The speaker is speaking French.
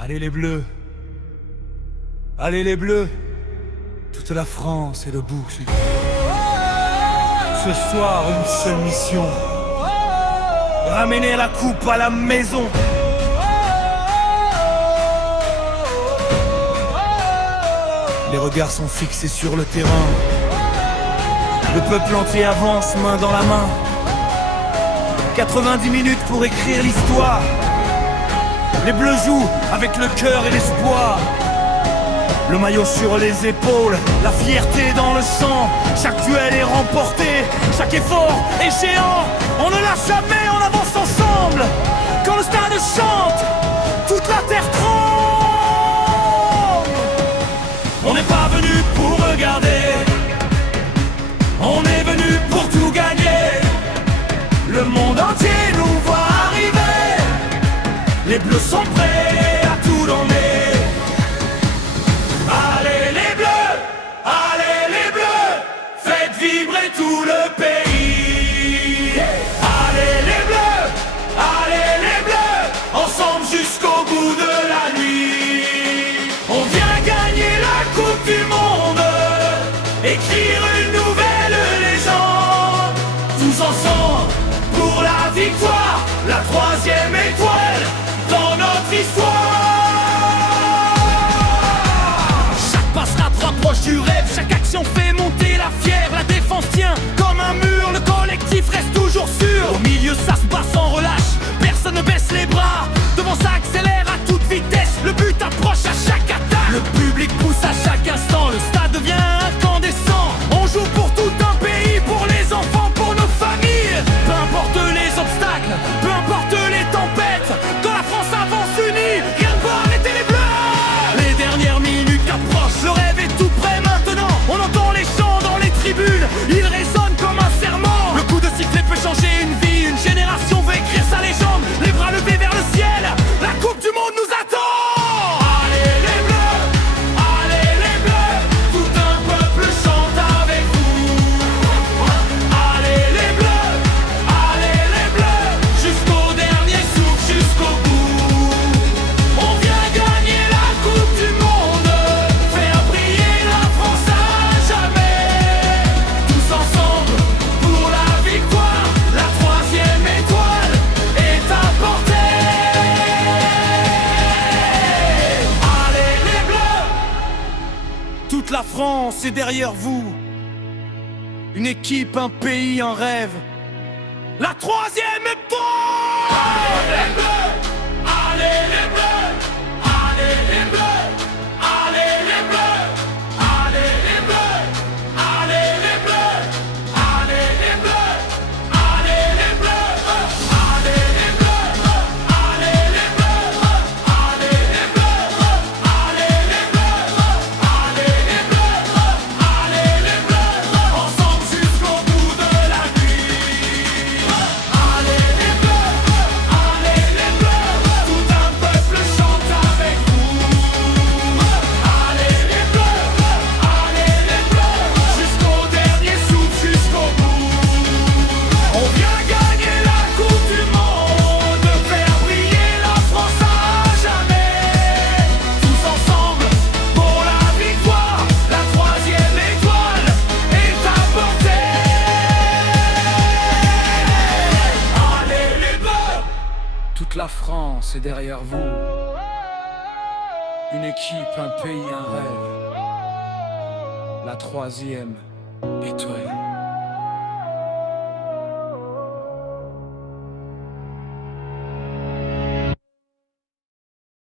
Allez les bleus, allez les bleus, toute la France est debout. Ce soir, une seule mission, ramener la coupe à la maison. Les regards sont fixés sur le terrain. Le peuple entier avance main dans la main. 90 minutes pour écrire l'histoire. Les bleus jouent avec le cœur et l'espoir. Le maillot sur les épaules, la fierté dans le sang. Chaque duel est remporté, chaque effort est géant. On ne lâche jamais, on avance ensemble. Quand le stade chante, toute la terre tremble. On n'est pas venu pour regarder, on est venu pour tout gagner. Le monde entier nous voit arriver. Les bleus sont prêts à tout donner. Allez les bleus, faites vibrer tout le pays. Allez les bleus, ensemble jusqu'au bout de la nuit. On vient gagner la Coupe du Monde, écrire une nouvelle légende. Tous ensemble pour la victoire, la troisième étoile dans notre histoire. Chaque passe rapproche du rêve, chaque action fait monter la fièvre. La défense tient comme un mur, le collectif reste toujours sûr. Au milieu ça se bat sans relâche, personne ne baisse les bras. Devant ça accélère à toute vitesse, le but approche à chaque attaque. Le public pousse à chaque instant, le stade devient incandescent. On joue pour tout un pays, pour les enfants, pour nos familles. Peu importe les obstacles, peu importe les tempêtes, quand la France avance unie, rien ne peut arrêter les bleus. Les dernières minutes approchent, le rêve est tout près maintenant. On entend les chants dans les tribunes, ils résonnent comme un serment. Le coup de sifflet peut changer une vie, une génération veut écrire sa légende. Les bras levés vers le ciel, la Coupe du Monde nous attend. Allez les bleus, tout un peuple chante avec vous. Allez les bleus, jusqu'au dernier souffle, jusqu'au bout. On vient gagner la Coupe du Monde, faire briller la France à jamais. Tous ensemble pour la victoire, la troisième étoile est à portée. Allez les bleus, toute la France est derrière vous. Une équipe, un pays, un rêve. La troisième étoile. Allez les bleus, allez les bleus, allez les bleus, allez les bleus, allez les bleus, allez les bleus, allez les bleus, allez les bleus, allez les bleus, allez les bleus, allez les bleus, allez les bleus, allez les bleus, allez les bleus, ensemble jusqu'au bout de la nuit. Allez les bleus, tout un peuple chante avec vous. Allez les bleus, jusqu'au dernier souffle, jusqu'au bout. On vient gagner la Coupe du Monde, faire briller la France à jamais. Tous ensemble pour la victoire, la troisième étoile est à portée. Allez les bleus, toute la France est derrière vous. Une équipe, un pays, un rêve. La troisième étoile.